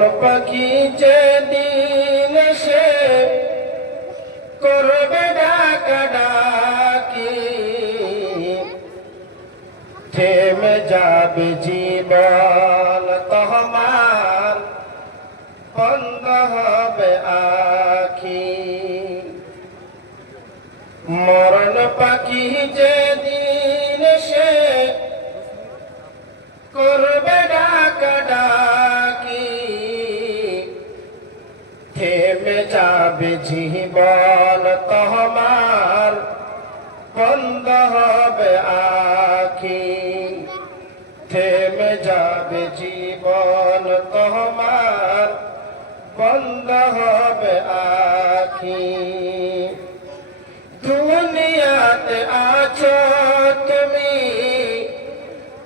পাখি যেদিন সে করবে ডাকাডাকি, থেমে যাবে জীবন তোমার, বন্ধ হবে আখি। মরণ পাখি যেদিন সে করবে ডাকাডাকি, থেমে যাবে জীবন তোমার, বন্ধ হবে আখি। থেমে যাবে জীবন তোমার, বন্ধ হবে আখি। দুনিয়াতে আছো তুমি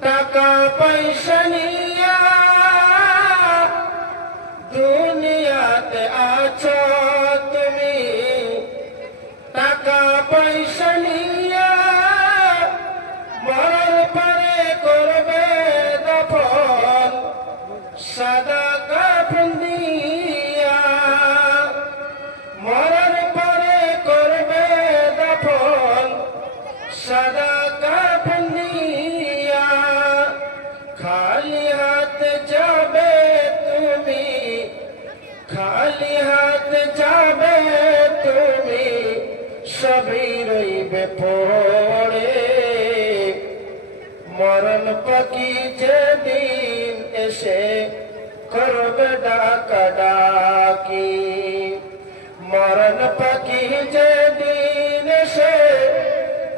টাকা পয়সা নিয়া, দুনিয়াতে আছো তুমি টাকা পয়সা নিয়া, মরার পরে করবে দফন সাদা কাফন দিয়া, মরার পরে করবে দফন সাদা কাফন দিয়া। খালি হাত যাবে তুমি, খালি হাত যাবে তুমি, সবই রইবে পড়ে। মরণ পাখি যেদিন এসে করবে ডাকাডাকি, মরণ পাখি যেদিন এসে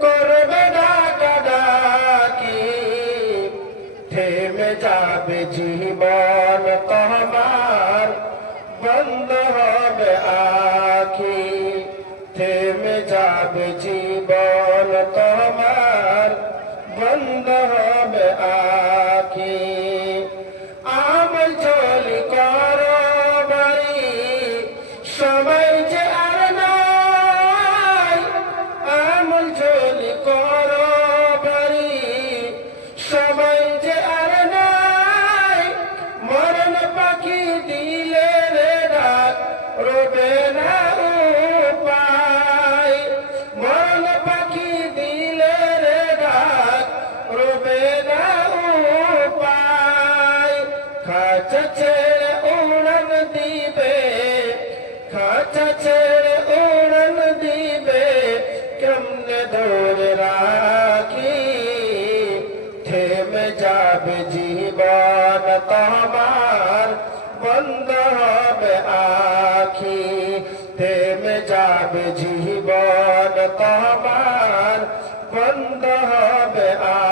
করবে ডাকাডাকি, থেমে যাবে জীবন তোমার, বন্ধ হবে আখি। থেমে যাবে জীবন তোমার, বন্ধ হবে আখি। আমল চলি করো বাড়ি, সবাই যে আর নাই। আমল চলি করো বাড়ি, সবাই যে আর নাই। মরণ পাখি দিলে রে ডাক, রবে না উপায়। মরণ পাখি দিলে রে ডাক, রবে না উপায়। খাঁচা ছেড়ে উড়ান দিবে, খাঁচা ছেড়ে উড়ান দিবে, কেমনে ধরে রাখি। থেমে যাবে জীবন তোমার, বন্ধ হবে আখি। থেমে যাবে জীবন তোমার, বন্ধ হবে আখি।